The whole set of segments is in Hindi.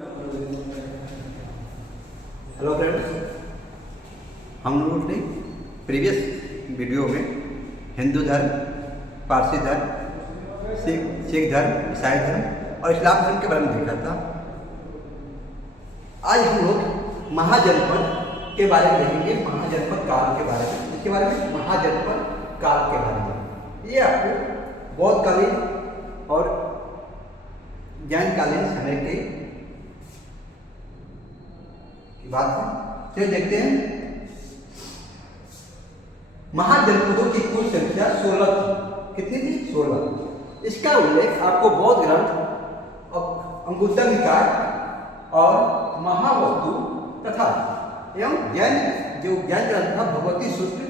हेलो फ्रेंड्स, हम लोग ने प्रीवियस वीडियो में हिंदू धर्म, पारसी धर्म, सिख धर्म, ईसाई धर्म और इस्लाम धर्म के बारे में देखा था। आज हम लोग महाजनपद के बारे में देखेंगे, महाजनपद काल के बारे में। इसके बारे में महाजनपद काल के बारे में ये आपको बौद्धकालीन और जैनकालीन समय की बात है। चलिए देखते हैं। महाजनपदों की कुल संख्या 16 थी। कितनी थी? 16। इसका उल्लेख आपको बौद्ध ग्रंथ अंगुत्तर निकाय और महावस्तु तथा एवं जैन ग्रंथ था भगवती सूत्र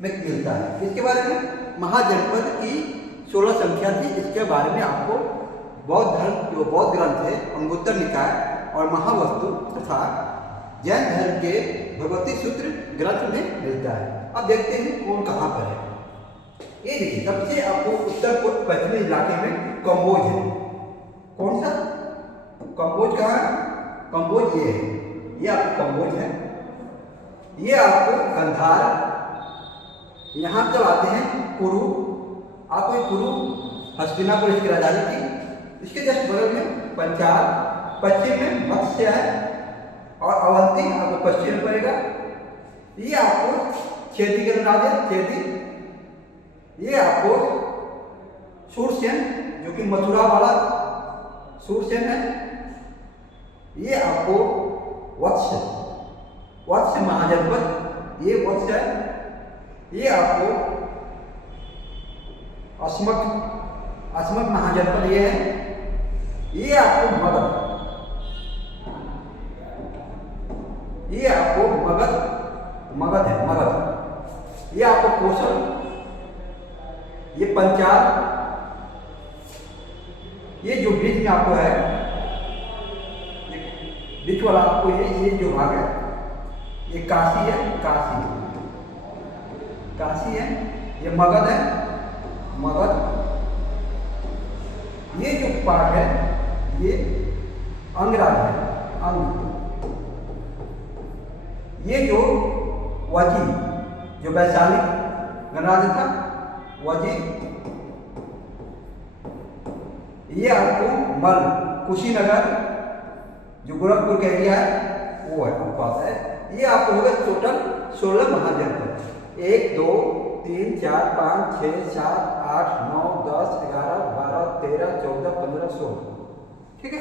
में मिलता है। इसके बारे में महाजनपद की 16 संख्या थी। इसके बारे में आपको बौद्ध ग्रंथ है अंगुत्तर निकाय और महावस्तु तथा जैन धर्म के भगवती सूत्र ग्रंथ में मिलता है। अब देखते हैं कौन कहाँ पर है। ये देखिए, सबसे आपको उत्तर पश्चिमी इलाके में कंबोज है। कौन सा कंबोज? कहाँ है कंबोज? ये है, ये आपको कंबोज है। ये आपको गंधार, यहाँ जब आते हैं कुरु, आपको कुरु हस्तिनापुर इसकी राजधानी थी। इसके जस्ट बगल में पंचाल, पश्चिम में मत्स्य है और अवंती आपको पश्चिम में पड़ेगा। ये आपको चेदी के नाम है, चेदी। ये आपको सूरसेन जो कि मथुरा वाला सूरसेन है। ये आपको वत्स महाजनपद, ये वत्स है। ये आपको अस्मक महाजनपद ये है। ये आपको मगध, ये आपको मगध है, मगध। ये आपको कोसल, ये पंचाल। ये जो बीच में आपको है, बीच वाला आपको ये जो भाग है, ये काशी है, काशी है। ये मगध है, मगध। ये जो पार्ट है ये अंगराज है, अंग। ये जो वजी जो वैशाली गणराज्य था, वजी। ये आपको मल, कुशीनगर जो गोरखपुर का एरिया है वो है, आपको आता है। ये आपको होगा टोटल 16 महाजनपद। 1 2 3 4 5 6 7 8 9 10 11 12 13 14 15 16। ठीक है,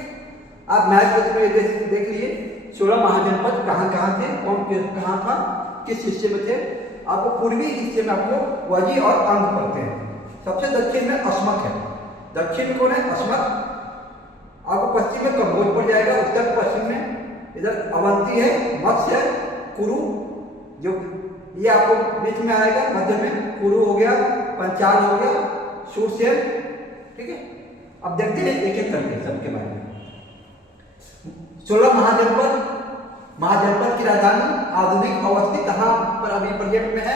आप मैच में देख लीजिए 16 महाजनपद कहाँ कहाँ थे, कौन कहाँ था, किस हिस्से में थे। आपको पूर्वी हिस्से में आपको वजी और अंग पड़ते हैं। सबसे दक्षिण में अस्मक है। दक्षिण में कौन है? अस्मक। आपको पश्चिम में कंबोज पड़ जाएगा। उत्तर पश्चिम में इधर अवंती है, मत्स्य है, कुरु जो ये आपको बीच में आएगा। मध्य में कुरु हो गया, पंचाल हो गया, सूरसेन। ठीक है, अब देखते हैं एक एक करके सबके बारे में। 16 महाजनपद की राजधानी आधुनिक अवस्थित कहाँ पर अभी प्रोजेक्ट में है।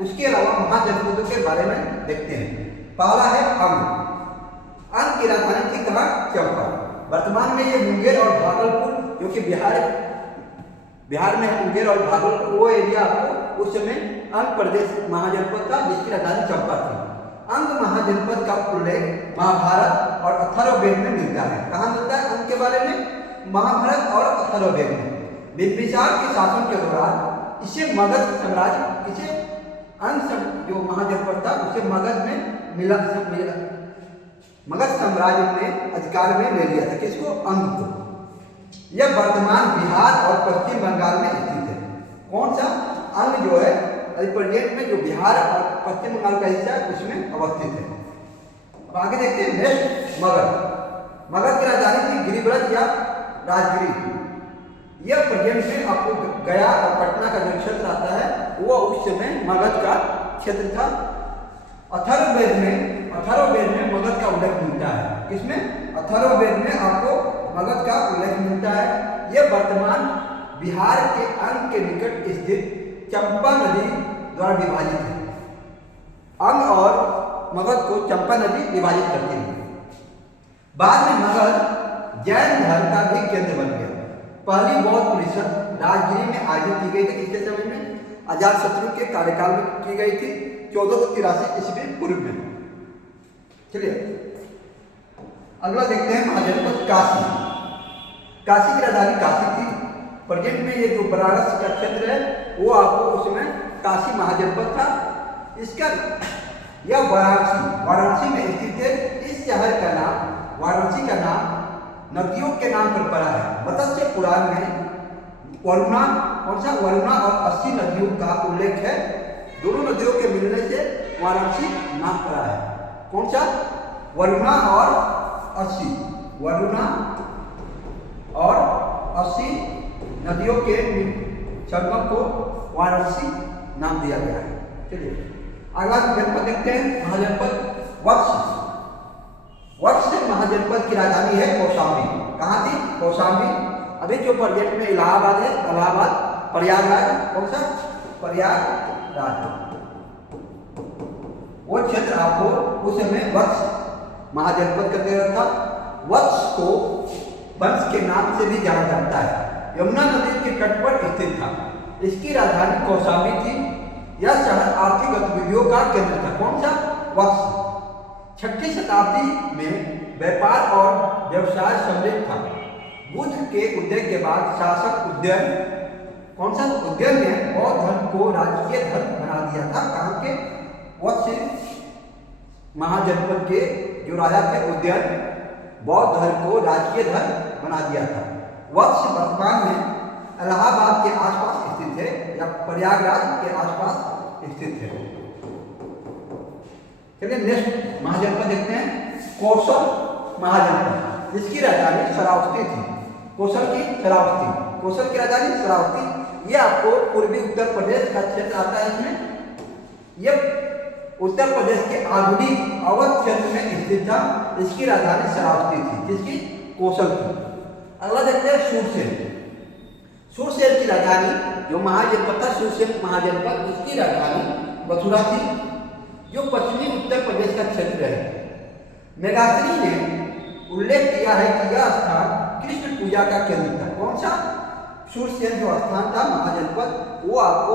उसके अलावा महाजनपदों के बारे में देखते हैं। पहला है अंग की राजधानी थी कहाँ? चंपा। वर्तमान में ये मुंगेर और भागलपुर जो कि बिहार में मुंगेर और भागलपुर वो एरिया आपको उस समय अंग प्रदेश महाजनपद था जिसकी राजधानी चंपा थी। अंग महाजनपद का उल्लेख महाभारत और अथर्ववेद में मिलता है। कहाँ मिलता है अंग के बारे में? महाभारत और अथर्ववेद में। बिंबिसार के शासन के दौरान इसे मगध साम्राज्य, इसे अंग जो महाजनपद था उसे मगध में मिला, मगध साम्राज्य ने अधिकार में ले लिया था। किसको? अंग को। यह वर्तमान बिहार और पश्चिम बंगाल में स्थित है। कौन सा? अंग जो है प्रेजेंट में जो बिहार और पश्चिम बंगाल का हिस्सा है उसमें अवस्थित है। अब आगे देखते हैं नेक्स्ट, मगध की राजधानी थी गिरिब्रज या राजगिरी। यह प्रेजेंट में आपको गया और पटना का जो क्षेत्र आता है वो उस समय मगध का क्षेत्र था। अथर्ववेद में मगध का उल्लेख मिलता है। किसमें? अथर्ववेद में आपको मगध का उल्लेख मिलता है। यह वर्तमान बिहार के अंग के निकट स्थित चंपा नदी द्वारा विभाजित है। अंग और मगध को चंपा नदी विभाजित करती है। बाद में मगध जैन धर्म का भी केंद्र पहली बौद्ध परिषद राजगिरी में आयोजित की गई थी। किसके समय में? अजातशत्रु के कार्यकाल में की गई थी 1483 ईस्वी पूर्व में। चलिए अगला देखते हैं महाजनपद काशी। काशी की राजधानी काशी थी। प्रेजेंट में ये जो बनारस का क्षेत्र है वो आपको उसमें काशी महाजनपद था। इसका यह वाराणसी में स्थित है। इस शहर का नाम, वाराणसी का नाम नदियों के नाम पर पड़ा है। मत्स्य पुराण में वरुणा, कौन सा? वरुणा और 80 नदियों का उल्लेख है। दोनों नदियों के मिलने से वाराणसी नाम पड़ा है। कौन सा? वरुणा और 80, वरुणा और 80 नदियों के संगम को वाराणसी नाम दिया गया है। चलिए अगला जनपद देखते हैं, महाजनपद वत्स। वत्स महाजनपद की राजधानी है कौशाम्बी। कहाँ थी? कौशाम्बी। अभी जो प्रेजेंट में इलाहाबाद है, इलाहाबाद, प्रयागराज, कौन सा? प्रयागराज। वो क्षेत्र आपको उस समय वत्स महाजनपद कहते था। वत्स को वंश के नाम से भी जाना जाता है। यमुना नदी के तट पर स्थित था। इसकी राजधानी कौशाम्बी थी। यह शहर आर्थिक गतिविधियों का केंद्र था। कौन सा? वत्स। 6ठी शताब्दी में व्यापार और व्यवसाय समृद्ध था। बुद्ध के उदय के बाद शासक उद्यन, कौन सा? उद्यन ने बौद्ध धर्म को राजकीय धर्म बना दिया था। कहाँ के? वत्स महाजनपद के जो राजा थे उद्यन, बौद्ध धर्म को राजकीय धर्म बना दिया था। वत्स वर्तमान में इलाहाबाद के आसपास स्थित है या प्रयागराज के आसपास स्थित है। चलिए नेक्स्ट महाजनपद देखते हैं, कौशल महाजनपद। जिसकी राजधानी श्रावस्ती थी। कौशल की श्रावस्ती, कौशल की राजधानी श्रावस्ती। ये आपको पूर्वी उत्तर प्रदेश का क्षेत्र आता है। इसमें यह उत्तर प्रदेश के आधुनिक अवध क्षेत्र में स्थित था। इसकी राजधानी श्रावस्ती थी। जिसकी? कौशल की। अगला देखते हैं सूरसेन। सूरसेन की राजधानी जो महाजनपद था, सूरसेन महाजनपद, उसकी राजधानी मथुरा थी, जो पश्चिमी उत्तर प्रदेश का क्षेत्र है। मेघात्री ने उल्लेख किया है कि यह स्थान कृष्ण पूजा का केंद्र था। कौन सा? सूरसेन जो स्थान था महाजनपद, वो आपको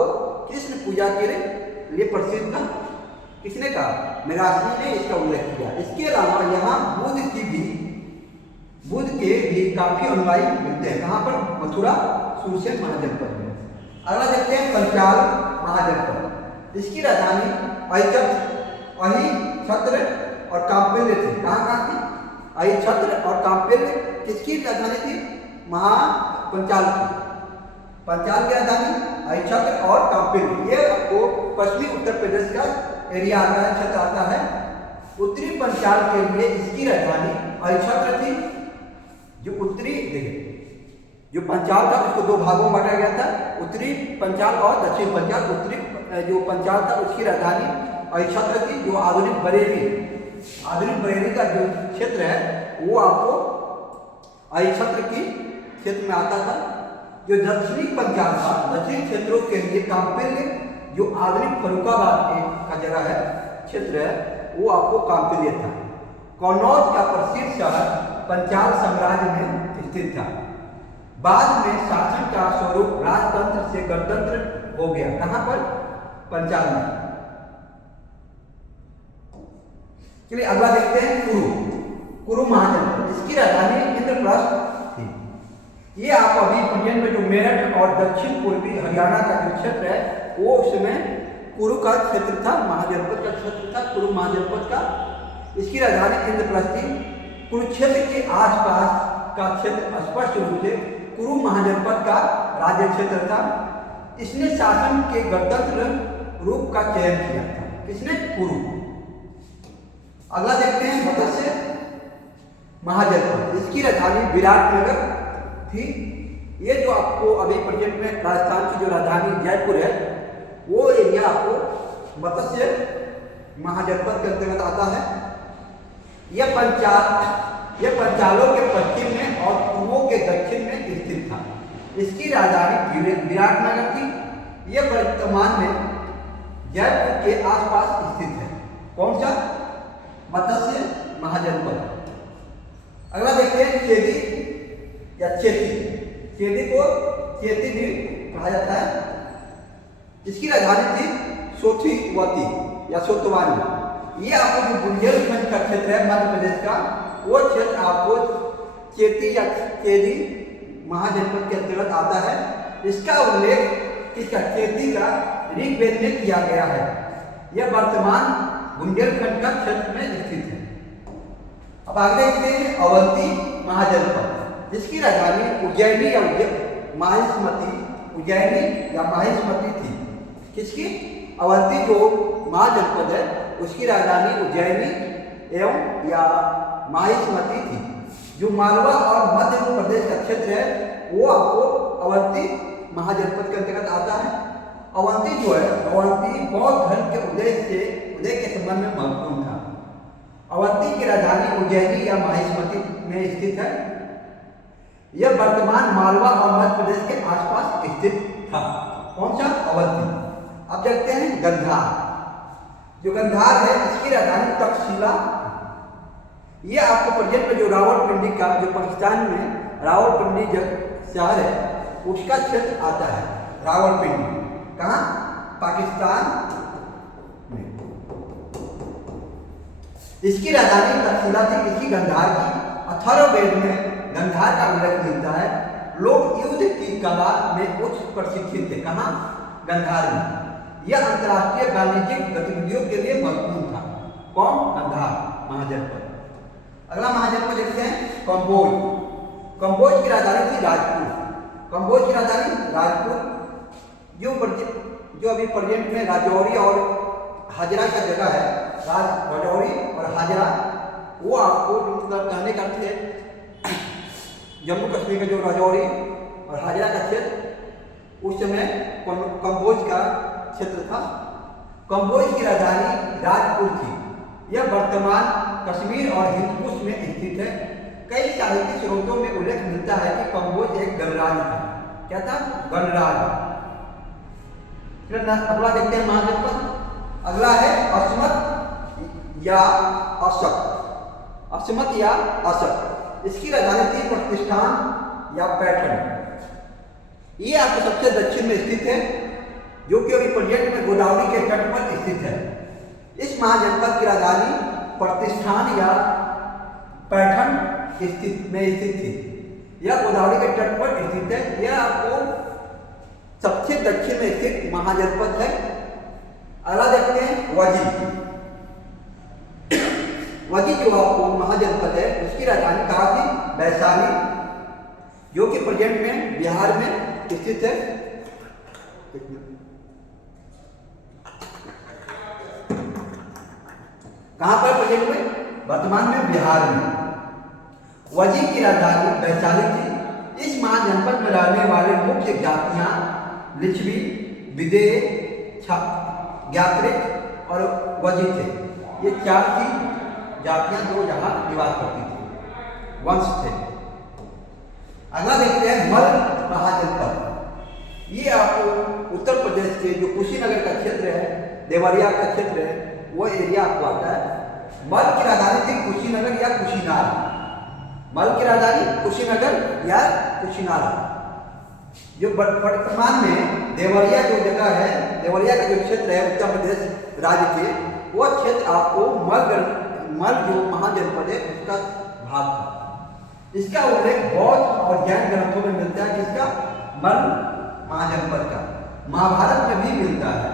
कृष्ण पूजा के लिए प्रसिद्ध था। किसने कहा? मेघात्री ने इसका उल्लेख किया। इसके अलावा यहाँ बुद्ध के भी काफी अनुयायी मिलते हैं। कहाँ पर? मथुरा, सूरसेन महाजनपद में। अगला देखते हैं पंचाल महाजनपद। इसकी राजधानी अहिछत्र और कांपिल्य थी। कहाँ थी? अहिछत्र और कांपिल्य किसकी राजधानी थी? पंचाल की। पंचाल की राजधानी अहिछत्र और कांपिल्य। ये आपको पश्चिमी उत्तर प्रदेश का एरिया आता है, क्षेत्र आता है। उत्तरी पंचाल के लिए इसकी राजधानी अहिछत्र थी। जो उत्तरी, देखिए जो पंचाल था उसको दो भागों में बांटा गया था, उत्तरी पंचाल और दक्षिण पंचाल। उत्तरी जो पंचाल था उसकी राजधानी अहिछत्र थी। जो आधुनिक बरेली का जो क्षेत्र है वो आपको अहिछत्र की क्षेत्र में आता था। जो दक्षिणी पंचाल था, दक्षिणी क्षेत्रों के लिए कांपिल्य, जो आधुनिक फर्रुखाबाद का जगह है, क्षेत्र है, वो आपको कांपिल्य था। कन्नौज का प्रसिद्ध शहर पंचाल साम्राज्य में स्थित था। बाद में शासन का स्वरूप राजतंत्र से गणतंत्र हो गया। कहाँ पर? पंचाल में। चलिए अगला देखते हैं कुरु महाजनपद। इसकी राजधानी इंद्रप्रस्थ थी। ये आप अभी प्रेजेंट में जो मेरठ और दक्षिण पूर्वी हरियाणा का जो क्षेत्र है वो उसमें कुरु का क्षेत्र था, महाजनपद का क्षेत्र था, कुरु महाजनपद का। इसकी राजधानी इंद्रप्रस्थ थी। कुरुक्षेत्र के आसपास का क्षेत्र स्पष्ट रूप से कुरु महाजनपद का राज्य क्षेत्र था। इसने शासन के गणतंत्र रूप का चयन किया था। किसने? कुरु। अगला देखते हैं मत्स्य महाजनपद। इसकी राजधानी विराटनगर थी। ये जो आपको अभी प्रेजेंट में राजस्थान की जो राजधानी जयपुर है वो एरिया आपको मत्स्य महाजनपद के अंतर्गत आता है। यह पंचालों के पश्चिम में और पूर्वों के दक्षिण में स्थित था। इसकी राजधानी विराटनगर थी। यह वर्तमान में जयपुर के आसपास स्थित है। कौन सा? मत्स्य महाजनपद। अगला देखते हैं चेदी या चेती। चेदी को चेती भी कहा जाता है। इसकी राजधानी थी सोथिवती या सोतवानी। ये आपको जो बुंदेलखंड का क्षेत्र है मध्य प्रदेश का, वो क्षेत्र आपको चेती या चेदी महाजनपद के अंतर्गत आता है। इसका उल्लेख इसका चेती का ऋग्वेद में किया गया है। यह वर्तमान बुंदेलखंड का क्षेत्र में स्थित है। अब आगे देखते हैं अवंती महाजनपद, जिसकी राजधानी उज्जैनी या माहिष्मती उज्जैनी या माहिष्मती थी। किसकी? अवंती जो महाजनपद है उसकी राजधानी उज्जैनी एवं या माहिष्मती थी। जो मालवा और मध्य प्रदेश का क्षेत्र है वो आपको अवंती महाजनपद के अंतर्गत आता है। अवंती जो है, अवंती बौद्ध धर्म के उदय के संबंध में महत्वपूर्ण था। अवंती की राजधानी उज्जैनी या माहिष्मती में स्थित है। यह वर्तमान मालवा और मध्य प्रदेश के आसपास स्थित था। कौन सा? अवंती। अब देखते हैं गंधार। जो गंधार है इसकी राजधानी तक्षशिला। यह आपको प्रेजेंट में जो रावलपिंडी का जो पाकिस्तान में रावलपिंडी शहर है उसका क्षेत्र आता है। रावलपिंडी कहाँ? पाकिस्तान में। इसकी राजधानी तक्षशिला थी। इसकी गंधार की अथर्ववेद में गंधार का उल्लेख मिलता है। लोग युद्ध की कला में उच्च प्रशिक्षित थे। कहाँ? गंधार में। यह अंतर्राष्ट्रीय वाणिज्यिक गतिविधियों के लिए महत्वपूर्ण था। कौन? गंधार महाजनपद। अगला महाजनपद देखते हैं कंबोज। कंबोज की राजधानी थी राजपुर। कंबोज की राजधानी राजपुर। जो अभी प्रेजेंट में राजौरी और हाजरा का जगह है, राजौरी और हाजरा, वो आपको मतलब कहने का अर्थ है जम्मू कश्मीर का जो राजौरी और हाजरा का क्षेत्र उस समय कंबोज का क्षेत्र था। कंबोज की राजधानी राजपुर थी। यह वर्तमान कश्मीर और हिंदकुश में स्थित है। कई साहित्यिक स्रोतों में उल्लेख मिलता है कि कंबोज एक गणराज्य था। क्या था? गणराज्य। अगला देखते हैं महाजनपद। अगला है अस्मत या अशक। अस्मत या अशक। इसकी राजधानी थी प्रतिष्ठान या पैठण। ये आपको सबसे दक्षिण में स्थित है, जो कि अभी प्रेजेंट में गोदावरी के तट पर स्थित है। इस महाजनपद की राजधानी प्रतिष्ठान या पैठण स्थित थी। यह गोदावरी के तट पर स्थित है। यह आपको सबसे दक्षिण में स्थित महाजनपद है। अगला देखते हैं वजी। वजी जो आपको महाजनपद है उसकी राजधानी कहाँ थी? वैशाली, जो कि प्रेजेंट में बिहार में स्थित है। कहाँ पर? प्रेजेंट में, वर्तमान में बिहार में। वजी की राजधानी वैशाली थी। इस महाजनपद में रहने वाले मुख्य जातियां लिच्छवी, विदेह, ज्ञात्रिक और वजी थे। ये चार थी जातियां जो यहाँ निवास करती थी, वंश थे। अगला देखते हैं मल महाजनपद। ये आपको उत्तर प्रदेश के जो कुशीनगर का क्षेत्र है, देवरिया का क्षेत्र है, वो एरिया आपको आता है। मल की राजधानी थी कुशीनगर या कुशीनार। मल की राजधानी कुशीनगर या कुशीनार। जो वर्तमान में देवरिया जो जगह है, देवरिया का जो क्षेत्र है उत्तर प्रदेश राज्य के, वो क्षेत्र आपको मल जो महाजनपद है उसका भाग था। इसका उल्लेख बौद्ध और जैन ग्रंथों में मिलता है। किसका? मल महाजनपद का। महाभारत में भी मिलता है।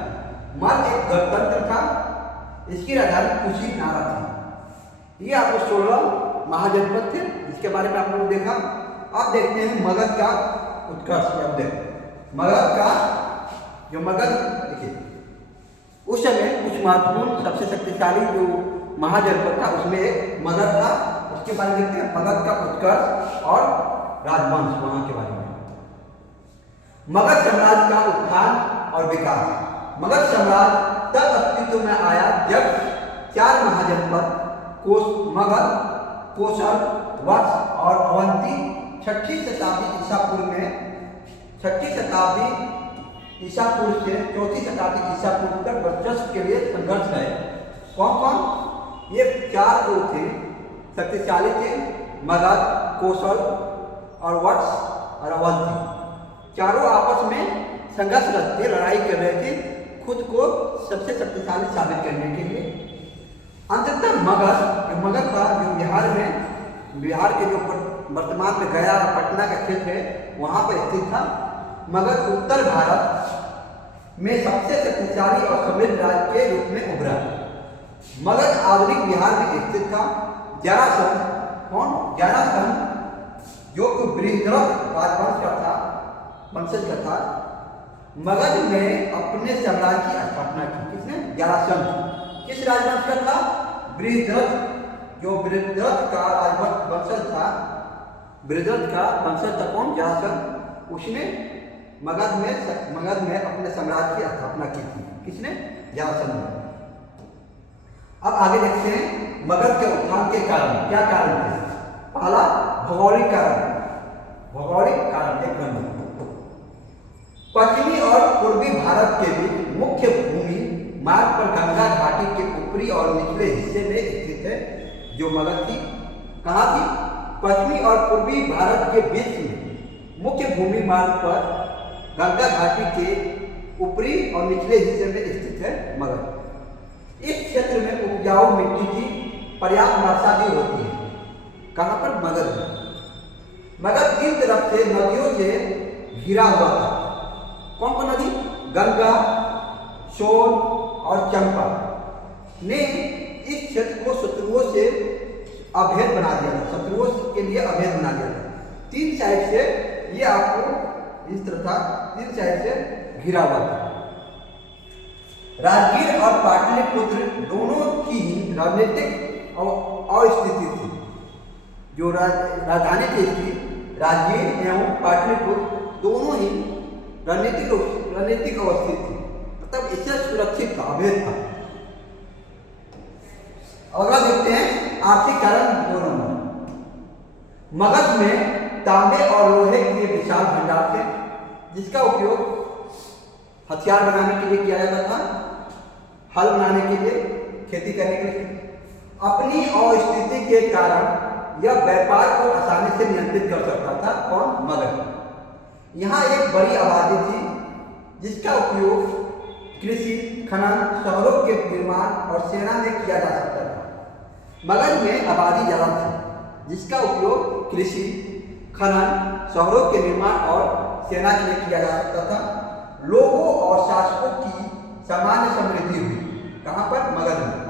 मल एक गणतंत्र था। इसकी राजधानी कुशीनारा थी। ये आपको 16 महाजनपद थे, जिसके बारे में आप लोग देखा। अब देखते हैं मगध का उत्कर्ष। मगध का जो मगध, देखिए उस समय कुछ महत्वपूर्ण सबसे शक्तिशाली जो महाजनपद था उसमें एक मगध था। उसके बारे में देखते हैं मगध का उत्कर्ष और राजवंश, वहां के बारे में। मगध साम्राज्य का उत्थान और विकास। मगध साम्राज्य तब अस्तित्व में आया जब 4 महाजनपद मगध, कोसल, वत्स और अवंती 6वीं शताब्दी ईसा पूर्व में 6वीं शताब्दी ईसा पूर्व से 4वीं शताब्दी ईसा पूर्व तक वर्चस्व के लिए संघर्ष रहे। कौन कौन? ये 4 जो थे शक्तिशाली थे, मगध, कोसल और वत्स और अवंती चारों आपस में संघर्षरत थे, लड़ाई कर रहे थे खुद को सबसे शक्तिशाली साबित करने के लिए। अंततः मगध था जो बिहार के जो वर्तमान में गया पटना का क्षेत्र है वहाँ पर स्थित था। मगध उत्तर भारत में सबसे शक्तिशाली और समृद्ध राज्य के रूप में उभरा। मगध आधुनिक बिहार में स्थित था। जरासंध जो कि बृहद्रथ राजवंश का था, वंशज का था, मगध में अपने साम्राज्य की स्थापना की। किसने? जरासंध। किस राजवंश का था? बृहद्रथ। जो बृहद्रथ का वंशज था, बृहद्रथ का वंशज था कौन? जरासंध। उसने मगध में अपने साम्राज्य की स्थापना की थी। किसने? जरासंध ने। अब आगे देखते हैं मगध के उत्थान के कारण। क्या कारण थे? पहला भौगोलिक कारण। एक नंबर, पश्चिमी और पूर्वी भारत के बीच मुख्य भूमि मार्ग पर गंगा घाटी के ऊपरी और निचले हिस्से में स्थित है जो मगध थी। कहाँ थी? पश्चिमी और पूर्वी भारत के बीच में मुख्य भूमि मार्ग पर गंगा घाटी के ऊपरी और निचले हिस्से में स्थित है मगध। इस क्षेत्र में उपजाऊ मिट्टी की पर्याप्त वर्षा भी होती है। कहाँ पर? मगध में। मगध 3 तरफ से नदियों से घिरा हुआ था। कौन कौन नदी? गंगा, सोन और चंपा ने इस क्षेत्र को शत्रुओं से अभेद बना दिया था, शत्रुओं के लिए अभेद बना दिया था। 3 साइड से ये आपको इस तरह था, 3 साइड से घिरा हुआ था। राजगीर और पाटलिपुत्र दोनों की ही राजनीतिक अस्थिति थी। जो राजधानी थी इसकी, राजगीर एवं पाटलिपुत्र दोनों ही रणनीतिक अवस्थित थी, मतलब इससे सुरक्षित था, अभेद था। अगला देखते हैं आर्थिक कारण। 2 नंबर, मगध में तांबे और लोहे के विशाल भंडार थे जिसका उपयोग हथियार बनाने के लिए किया जाता था, हल बनाने के लिए, खेती करने के लिए। अपनी अस्थिति के कारण यह व्यापार को आसानी से नियंत्रित कर सकता था। कौन? मगध। यहाँ एक बड़ी आबादी थी जिसका उपयोग कृषि, खनन, शहरों के निर्माण और सेना में किया जा सकता था। मगध में आबादी ज्यादा थी जिसका उपयोग कृषि, खनन, शहरों के निर्माण और सेना के लिए किया जा सकता था। लोगों और शासकों की सामान्य समृद्धि हुई। कहाँ पर? मगध में।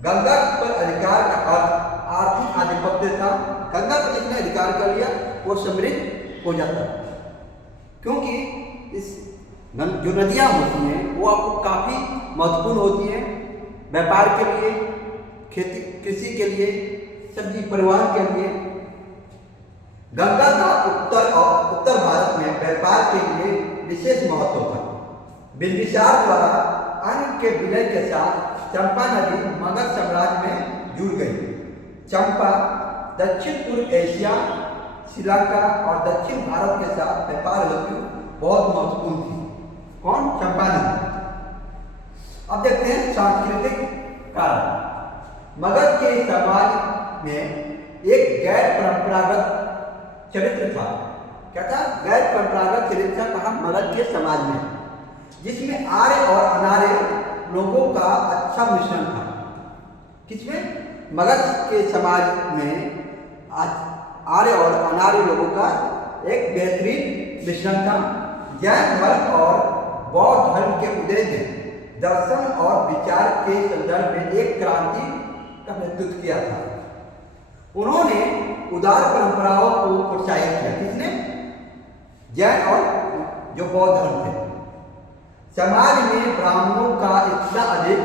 गंगा पर अधिकार का अर्थ आर्थिक आधिपत्य था। गंगा पर जिसने अधिकार कर लिया वो समृद्ध हो जाता है, क्योंकि इस जो नदियाँ होती हैं वो आपको काफ़ी महत्वपूर्ण होती हैं व्यापार के लिए, खेती, कृषि के लिए, सब्जी परिवहन के लिए। गंगा का उत्तर भारत में व्यापार के लिए विशेष महत्व था। बिंबिसार द्वारा अन्न के विलय के साथ चंपा नदी मगध साम्राज्य में जुड़ गई। चंपा दक्षिण पूर्व एशिया, श्रीलंका और दक्षिण भारत के साथ व्यापार हेतु बहुत महत्वपूर्ण थी। कौन? चंपा नदी। अब देखते हैं सांस्कृतिक कारण। मगध के समाज में एक गैर परंपरागत चरित्र था। क्या था? गैर परंपरागत चरित्र था। कहाँ? मगध के समाज में, जिसमें आर्य और अनार्य लोगों का अच्छा मिश्रण था। किसमें? मगध के समाज में आर्य और अनार्य लोगों का एक बेहतरीन मिश्रण था। जैन धर्म और बौद्ध धर्म के उदय ने दर्शन और विचार के संदर्भ में एक क्रांति का नेतृत्व किया था। उन्होंने उदार परंपराओं को प्रोत्साहित किया। किसने? जैन और जो बौद्ध धर्म थे। समाज में ब्राह्मणों का इतना अधिक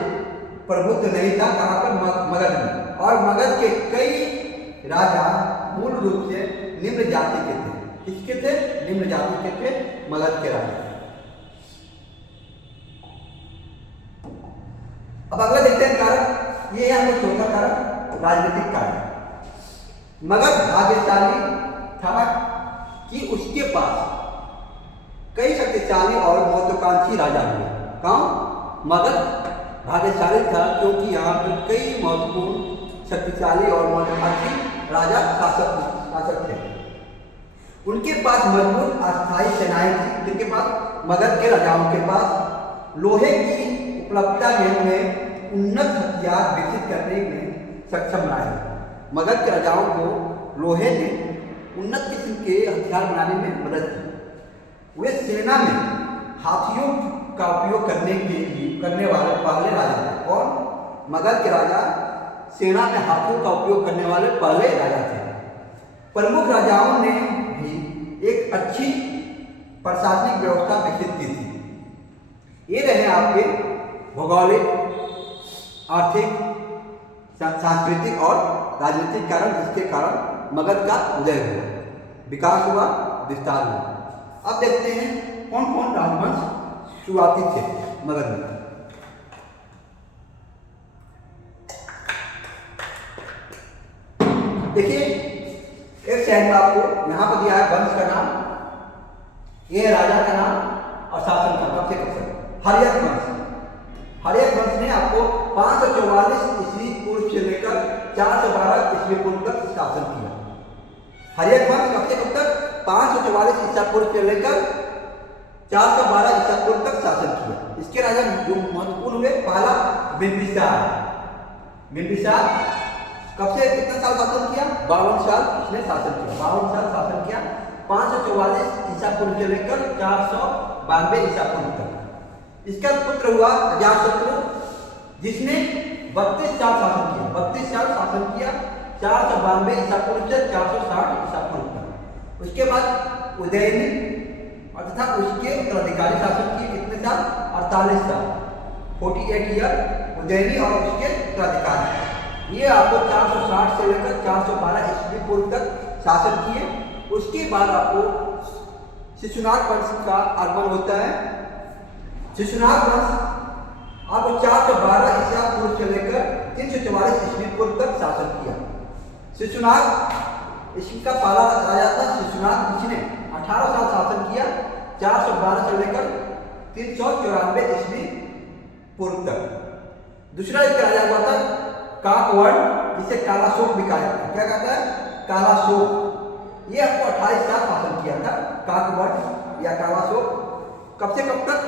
प्रभुत्व नहीं था। कहाँ पर? मगध में। और मगध के कई राजा मूल रूप से निम्न जाति के थे। किसके थे? निम्न जाति के थे मगध के राजा। अब अगला देखते हैं कारण। ये है हमको चौथा कारण, राजनीतिक कारण। मगध भाग्यशाली था कि उसके पास कई शक्तिशाली और महत्वाकांक्षी राजा हुए। कौन? मगध भाग्यशाली था क्योंकि यहाँ पर कई महत्वपूर्ण, शक्तिशाली और महत्वाकांक्षी राजा शासक थे। उनके पास मजबूत अस्थायी सेनाएं थी, जिनके पास मगध के राजाओं के पास लोहे की उपलब्धता में उन्हें उन्नत हथियार विकसित करने में सक्षम रहे। मगध के राजाओं को लोहे ने उन्नत किस्म के हथियार बनाने में मदद की। वे सेना में हाथियों का उपयोग करने वाले पहले राजा थे। और मगध के राजा सेना में हाथियों का उपयोग करने वाले पहले राजा थे। प्रमुख राजाओं ने भी एक अच्छी प्रशासनिक व्यवस्था विकसित की थी। ये रहे आपके भौगोलिक, आर्थिक, सांस्कृतिक और राजनीतिक कारण, जिसके कारण मगध का उदय हुआ, विकास हुआ, विस्तार हुआ। अब देखते हैं कौन कौन राजवंश शुरुआती थे मगध में। देखिए एक साइड में आपको यहाँ पर दिया है वंश का नाम, ये राजा का नाम और शासन का कब से कब तक। हर्यक वंश, हर्यक वंश ने आपको 544 ईस्वी पूर्व से लेकर 412 ईस्वी पूर्व तक शासन किया। हर्यक वंश कब से कब तक? 544 ईसा पूर्व से लेकर 412 ईसा पूर्व तक शासन किया। इसके राजा जो महत्वपूर्ण हुए, पहला बिंबिसार। बिंबिसार कब से कितना साल शासन किया? 52 साल इसने शासन किया। 52 साल शासन किया, 544 ईसा पूर्व से लेकर 492 ईसा पूर्व तक। इसका पुत्र हुआ अजातशत्रु, जिसने 32 साल शासन किया। 32 साल शासन किया, 492 ईसा पूर्व से 460 ईसा पूर्व तक। उसके बाद उदयनी तथा उसके उत्तराधिकारी शासन किए। कितने साल? 48 साल, 48 ईयर उदयनी और उसके उत्तराधिकारी। ये आपको 460 से लेकर 412 ईस्वी पूर्व तक शासन किए। उसके बाद आपको शिशुनाग वंश का आगमन होता है। शिशुनाग वंश आपको 412 ईसा पूर्व से लेकर 344 ईस्वी पूर्व तक शासन किया। शिशुनाग इसका पहला राजा था शिशुनाग, जिसने 18 साल शासन किया, 412 से लेकर 394 ईस्वी पूर्व तक। दूसरा इसका राजा हुआ था काकवर्ण, जिसे कालाशोक भी कहा जाता है। क्या कहता है? कालाशोक। ये आपको 28 साल शासन किया था काकवर्ण या कालाशोक। कब से कब तक?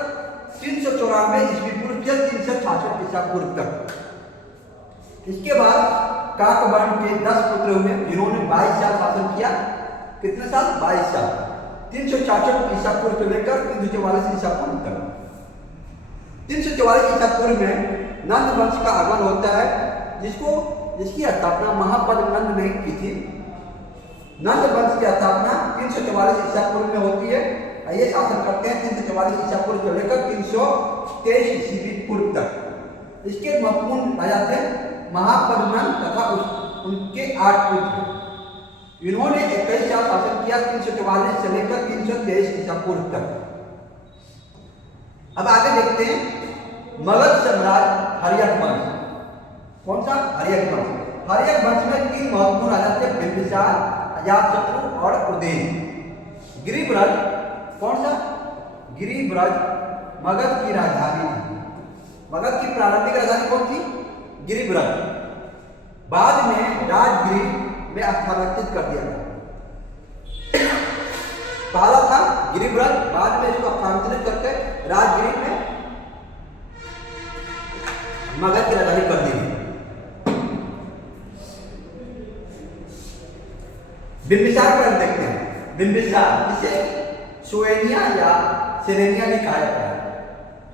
394 ईस्वी पूर्व से 366 ईसा पूर्व तक। इसके बाद काकवर्ण के 10 पुत्र हुए, जिन्होंने 22 साल शासन किया। कितने साल? 22 साल, 366 ईसा पूर्व से लेकर 344 ईसा पूर्व तक। 344 ईसा पूर्व में नंद वंश का आगमन होता है, जिसकी स्थापना महापद नंद ने की थी। नंद वंश की स्थापना 344 ईसा पूर्व में होती है। ये शासन करते हैं 344 ईसा पूर्व से लेकर 323 ईस्वी पूर्व तक। इसके महत्वपूर्ण राजा थे महापद नंद तथा उनके 8 पुत्र। इन्होंने 21 साल शासन किया, 344 से लेकर 323 ईसा पूर्व तक। अब आगे देखते हैं मगध साम्राज्य हर्यक वंश। कौन सा? हर्यक वंश। हर्यक वंश में 3 महत्वपूर्ण राजा थे, बिंबिसार, अजातशत्रु और उदयन। गिरिब्रज, कौन सा? गिरिब्रज मगध की राजधानी थी। मगध की प्रारंभिक राजधानी कौन थी? गिरिब्रज। बाद में राजगिरी में स्थानांतरित कर दिया गया। पहला था गिरिब्रज, बाद में इसको स्थानांतरित करके राजगिरी में मगध की राजधानी कर दी गई। बिंबिसार पर देखते हैं। बिंबिसार, जिसे सोएनिया या सेरेनिया भी कहा जाता है।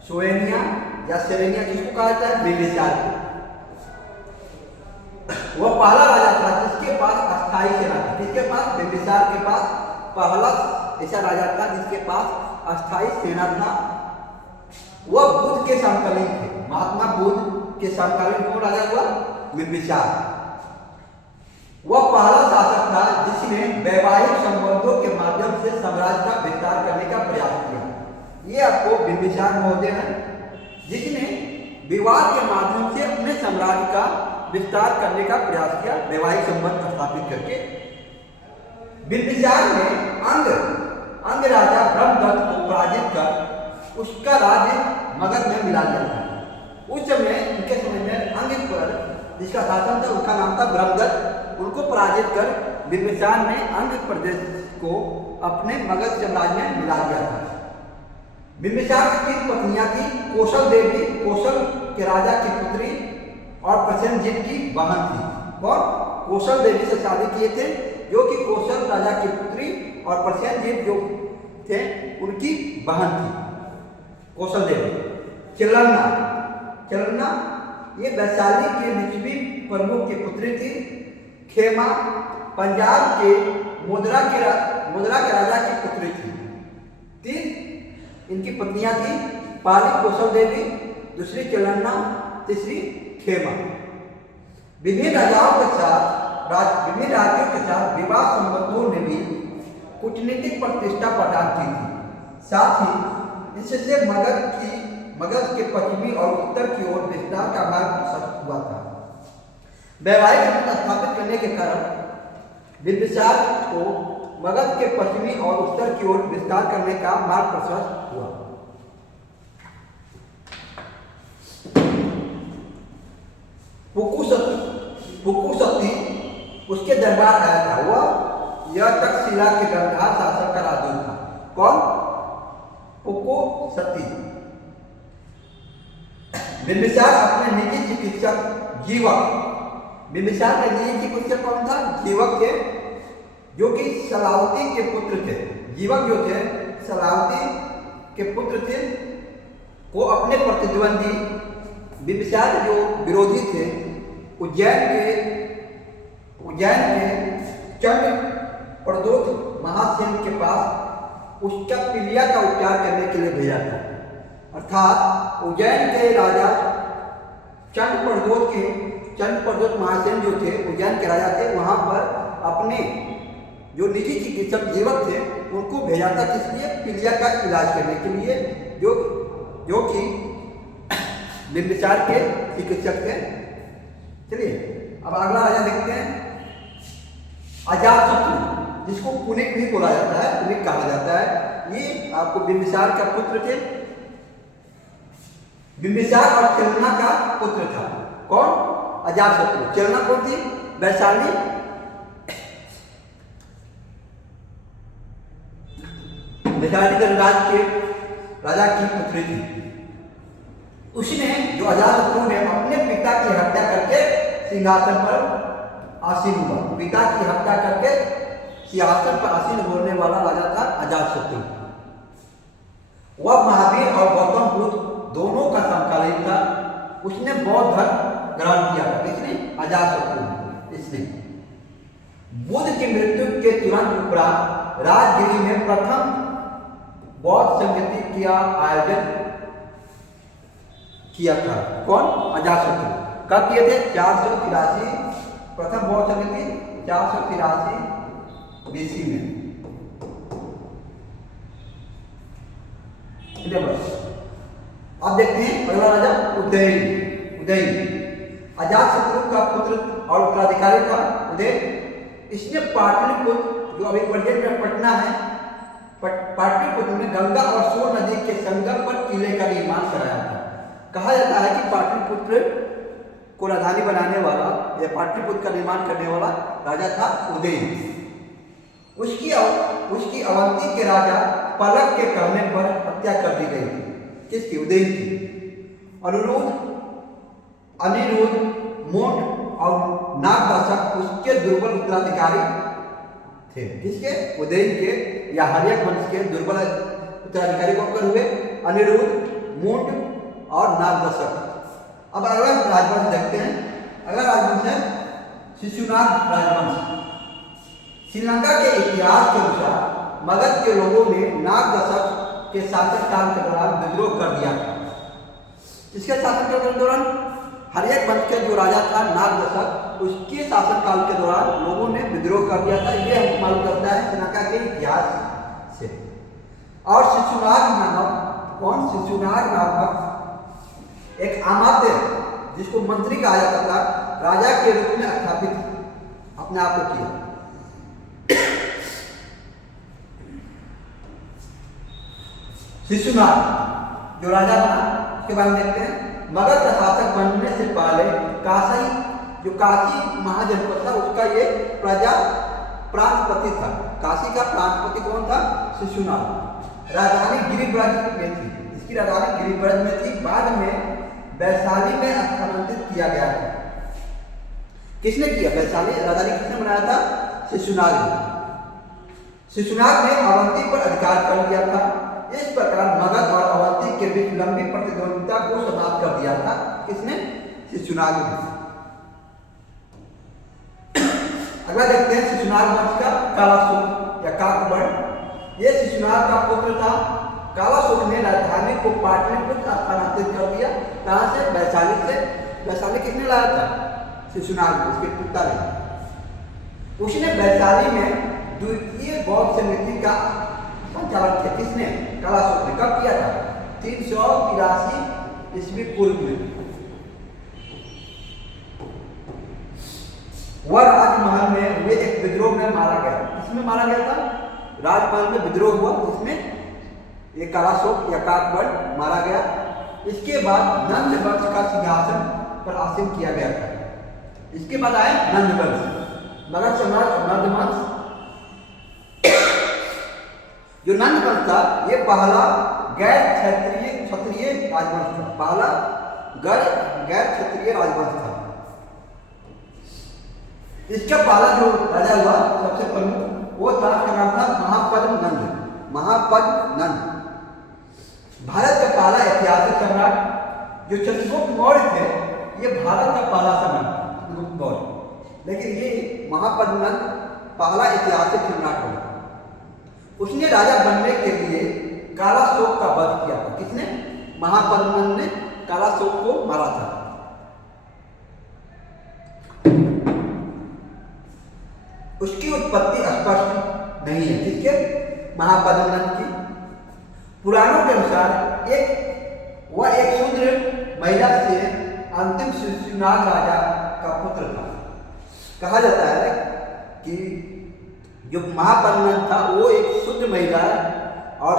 सोएनिया या सेरेनिया किसको कहा जाता है? बिंबिसार को। वह पहला राजा था जिसके पास अस्थायी सेना थी। किसके पास? बिंबिसार के पास पहला ऐसा राजा था जिसके पास अस्थायी सेना था। वह बुद्ध के समकालीन थे। महात्मा बुद्ध के समकालीन कौन राजा हुआ? बिंबिसार। वह पहला शासक था जिसने वैवाहिक संबंधों के माध्यम से साम्राज्य का विस्तार करने का प्रयास किया। ये आपको बिंबिसार महोदय हैं, जिसने विवाह के माध्यम से अपने साम्राज्य का विस्तार करने का प्रयास किया, वैवाहिक संबंध स्थापित करके। बिंबिसार ने अंग राजा ब्रह्मदत्त को पराजित कर उसका राज्य मगध में मिला दिया था। उस समय उनके समय में अंग पर जिसका शासन था उसका नाम था ब्रह्मदत्त। उनको पराजित कर बिंबिसार ने आंध्र प्रदेश को अपने मगध साम्राज्य में मिला दिया था। बिंबिसार की 3 पत्नियां थी, कौशल देवी कौशल के राजा की पुत्री और प्रसेनजीत की बहन थी। और कौशल देवी से शादी किए थे, जो कि कौशल राजा की पुत्री और प्रसेनजीत जो थे उनकी बहन थी कौशल देवी। चलन्ना चलन्ना ये वैशाली के लिच्छवी प्रमुख की पुत्री थी। खेमा पंजाब के मुद्रा के राजा की पुत्री थी। 3 इनकी पत्नियां थी, पहली कौशल देवी, दूसरी चलन्ना, तीसरी खेमा। विभिन्न राज्यों के साथ विवाह संबंधों ने भी कूटनीतिक प्रतिष्ठा प्रदान की थी। साथ ही इससे मगध के पश्चिमी और उत्तर की ओर विस्तार का मार्ग प्रशस्त हुआ था। वैवाहिक संबंध स्थापित करने के कारण बिंबिसार को मगध के पश्चिमी और उत्तर की ओर विस्तार करने का मार्ग प्रशस्त हुआ। पुकुसती उसके दरबार आया था। वह यह तक्षशिला के गंधार शासक का राजदूत था। कौन? पुकुसती। बिंबिसार अपने निजी चिकित्सक बिंबिसार का निजी चिकित्सक कौन था? जीवक थे, जो कि सलावती के पुत्र थे। जीवक जो थे सलावती के पुत्र थे, को अपने प्रतिद्वंदी बिंबिसार जो विरोधी थे उज्जैन के चंड प्रदोष महासेन के पास उसका पीलिया का उपचार करने के लिए भेजा था। अर्थात उज्जैन के राजा चंड प्रदोष महासेन जो थे उज्जैन के राजा थे, वहां पर अपने जो निजी चिकित्सक जीवक थे उनको भेजा था, किस लिए? पीलिया का इलाज करने के लिए, जो कि बिंबिसार के चिकित्सक थे। चलिए अब अगला राजा देखते हैं, अजातशत्रु, जिसको पुनिक भी बोला जाता है, पुनिक कहा जाता है। ये आपको बिंबिसार का पुत्र थे। बिंबिसार और चलना का पुत्र था। कौन? अजातशत्रु। चलना कौन थी? वैशाली गणराज्य के राजा की पुत्री थी। उसने जो अजातशत्रु ने अपने पिता की हत्या करके सिंहासन पर आसीन हुआ। पिता की हत्या करके सिंहासन पर आसीन होने वाला राजा था अजातशत्रु। वह महावीर और गौतम बुद्ध दोनों का समकालीन था। उसने बौद्ध धर्म ग्रहण किया था। इसने अजातशत्रु इसने बुद्ध की मृत्यु के तुरंत उपरांत राजगिरी में प्रथम बौद्ध संगति का आयोजन किया था। कौन? अजातशत्रु। कब किए थे? 483 प्रथम बौद्ध संगति 483 BC में। अब देखते हैं अगला राजा उदयन। अजातशत्रु का पुत्र और उत्तराधिकारी था उदयन। इसने पाटलिपुत्र, जो अभी प्रेजेंट में पटना है, पाटलिपुत्र में गंगा और सोन नदी के संगम पर किले का निर्माण कराया था। कहा जाता है कि पाटलिपुत्र को राजधानी बनाने वाला या पाटलिपुत्र का निर्माण करने वाला राजा था उदयन। उसकी अवंती के राजा पलक के कहने पर हत्या कर दी गई थी। किसकी? उदयन की। अनिरुद्ध, मोंड और नागदशक उसके दुर्बल उत्तराधिकारी थे। किसके? उदयन के या हर्यक वंश के दुर्बल उत्तराधिकारी कौन हुए? अनिरुद्ध, मोंड और नागदशक। अब अगला राजवंश देखते हैं। अगला राजवंश है शिशुनाग राजवंश। श्रीलंका के इतिहास के अनुसार मगध के लोगों ने नागदशक के शासनकाल के दौरान विद्रोह कर दिया था। इसके शासनकाल के दौरान हर्यक वंश के जो राजा था नागदशक, उसके शासनकाल के दौरान लोगों ने विद्रोह कर दिया था। यह हमको मालूम करता है श्रीलंका के इतिहास से। और शिशुनाग नामक एक अमात्य, जिसको मंत्री कहा जाता था, राजा के रूप में स्थापित अपने आप को किया। शिशुनाग जो राजा बना, उसके बारे में देखते हैं। मगध का शासक बनने से पहले काशी महाजनपद था, उसका ये प्रजा प्रांतपति था। काशी का प्रांतपति कौन था? शिशुनाग। राजधानी गिरिब्रज में थी, इसकी राजधानी गिरिब्रज में थी। बाद में वैशाली में स्थानांतरित किया गया था। किसने किया? वैशाली राजधानी किसने बनाया था? शिशुनाग ने। शिशुनाग ने अवंती पर अधिकार कर लिया था। इस प्रकार मगध और अवंती के बीच लंबी प्रतिद्वंदिता को समाप्त कर दिया था। किसने? शिशुनाग ने। अगला देखते हैं शिशुनाग वंश का कालाशोक या काकवर्ण। ये शिशुनाग का पुत्र था। कालाशोक ने राजधानी को पाटलिपुत्र स्थानांतरित कर दिया। कहां से? वैशाली से। वैशाली किसने लाया था? शिशुनाग ने, उसके पिता ने। उसने वैशाली में द्वितीय बौद्ध समिति का संचालन किया। किसने? कालाशोक ने। कब किया था? 383 ईस्वी पूर्व में। वह राजमहल में हुए एक विद्रोह में मारा गया। किसमें मारा गया था? राजमहल में विद्रोह हुआ, जिसमें ये कालाशोक या काकवर्ण मारा गया। इसके बाद नंद वंश का सिंहासन पर आसीन किया गया था। इसके बाद आए नंद वंश। मगध सम्राट नंद वंश, जो नंद वंश था, ये पहला गैर क्षत्रिय राजवंश था। पहला गैर क्षत्रिय राजवंश था। इसका पहला जो राजा हुआ सबसे प्रमुख, वो था, उसका नाम था महापद्म नंद। महापद्म नंद भारत का पहला ऐतिहासिक सम्राट। जो चंद्रगुप्त मौर्य थे, ये भारत का पहला सम्राट चंद्रगुप्त मौर्य, लेकिन ये महापद्म नंद पहला ऐतिहासिक सम्राट हुआ। उसने राजा बनने के लिए कालाशोक का वध किया था। किसने? महापद्म नंद ने कालाशोक को मारा था। उसकी उत्पत्ति स्पष्ट नहीं है। किसके? महापद्म नंद की। पुराणों के अनुसार वह एक शूद्र महिला से अंतिम शिशुनाग राजा का पुत्र था। कहा जाता है कि जो महापद्म नंद था, वो एक शूद्र महिला और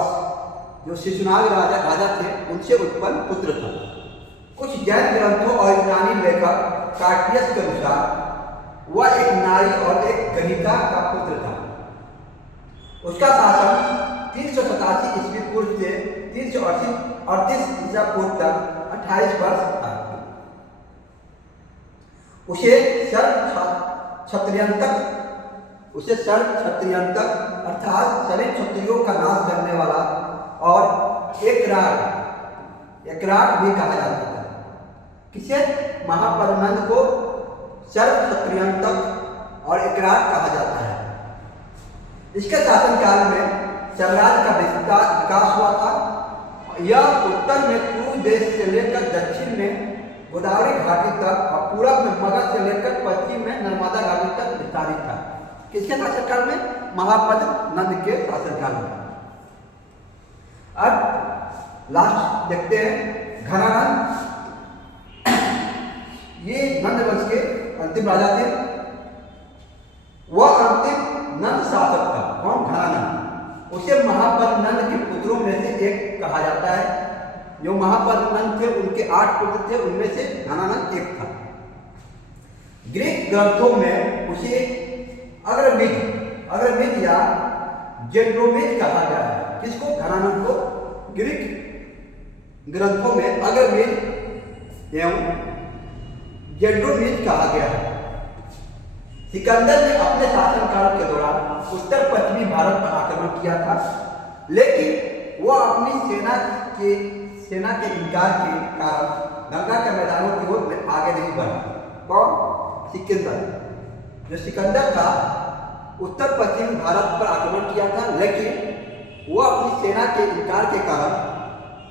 जो शिशुनाग राजा थे, उनसे उत्पन्न पुत्र था। कुछ जैन ग्रंथों और यूनानी लेखक कार्टियस के अनुसार वह एक नारी और एक गणिका का पुत्र था। उसका शासन 387 ईस्वी पूर्व से 338 ईसा पूर्व तक 28 वर्ष था। उसे सर्व क्षत्रियंतक अर्थात सभी क्षत्रियों का नाश करने वाला और एकराट भी कहा जाता था। किसे? महापद्म नंद को सर्व क्षत्रियंतक और एकराट कहा जाता है। इसके शासनकाल में साम्राज्य का विकास हुआ था। यह उत्तर में पूर्व देश से लेकर दक्षिण में गोदावरी घाटी तक और पूरब में मगध से लेकर पश्चिम में नर्मदा घाटी तक विस्तारित था। किसके शासनकाल में? महापद्म नंद के शासनकाल में। अब लास्ट देखते हैं घनानंद। ये नंद वंश के अंतिम राजा थे। वह अंतिम नंद शासक था। कौन? घनानंद। उसे महापद्म नंद के पुत्रों में से एक कहा जाता है। जो महापद्म नंद थे, उनके 8 पुत्र थे, उनमें से घनानंद एक था। ग्रीक ग्रंथों में उसे अग्रमित या जेंड्रोमित कहा गया है। किसको? घनानंद को ग्रीक ग्रंथों में अग्रमित एवं जेंड्रोमित कहा गया है। सिकंदर ने अपने शासनकाल के दौरान उत्तर पश्चिमी भारत पर आक्रमण किया था, लेकिन वह अपनी सेना के इनकार के कारण गंगा के मैदानों की ओर आगे नहीं बढ़ा। कौन? सिकंदर। जो सिकंदर था, उत्तर पश्चिम भारत पर आक्रमण किया था, लेकिन वह अपनी सेना के इनकार के कारण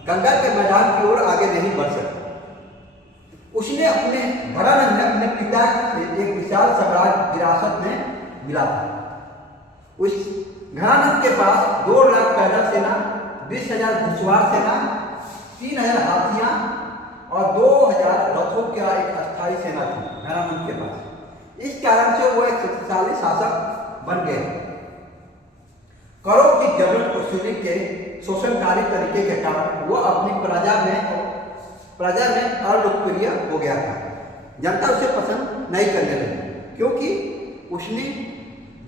गंगा के मैदान की ओर आगे नहीं बढ़ सका। उसने घनानंद ने अपने पिता से एक विशाल साम्राज्य विरासत में मिला था। उस घनानंद के पास 2 लाख पैदल सेना, 20,000 घुड़सवार सेना, 3,000 हाथियां और 2,000 रथों का एक अस्थायी सेना थी घनानंद के पास। इस कारण से वो एक शक्तिशाली शासक बन गए। करों की जबरन वसूली के शोषणकारी तरीके के कारण वो अपनी प्रजा में अलोकप्रिय हो गया था। जनता उसे पसंद नहीं करने लगी, क्योंकि उसने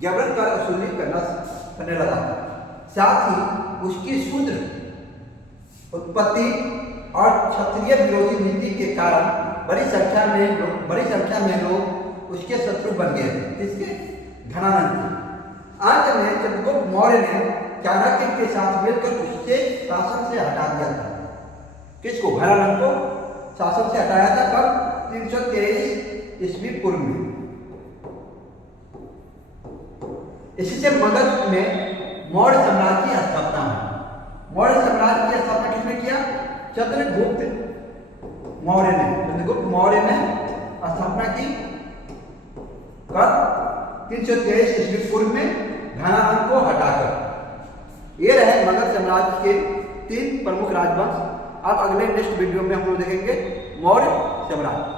जबरन कर वसूली करने लगा था। साथ ही उसकी शूद्र उत्पत्ति और क्षत्रिय विरोधी नीति के कारण बड़ी संख्या में लोग उसके शत्रु बन गए थे। इसके घनानंद के अंत में चंद्रगुप्त मौर्य ने चाणक्य के साथ मिलकर उससे शासन से हटा दिया था। किसको? घनानंद को शासन से हटाया था। कब? 323 ईस्वी पूर्व में। इससे मगध में मौर्य साम्राज्य की स्थापना हुई। मौर्य साम्राज्य की स्थापना किसने किया? चंद्रगुप्त मौर्य ने। चंद्रगुप्त मौर्य ने स्थापना की। कब? 323 ईस्वी पूर्व में घनानंद को हटाकर। ये रहे मगध साम्राज्य के 3 प्रमुख राजवंश। अब अगले नेक्स्ट वीडियो में हम लोग देखेंगे मौर्य साम्राज्य।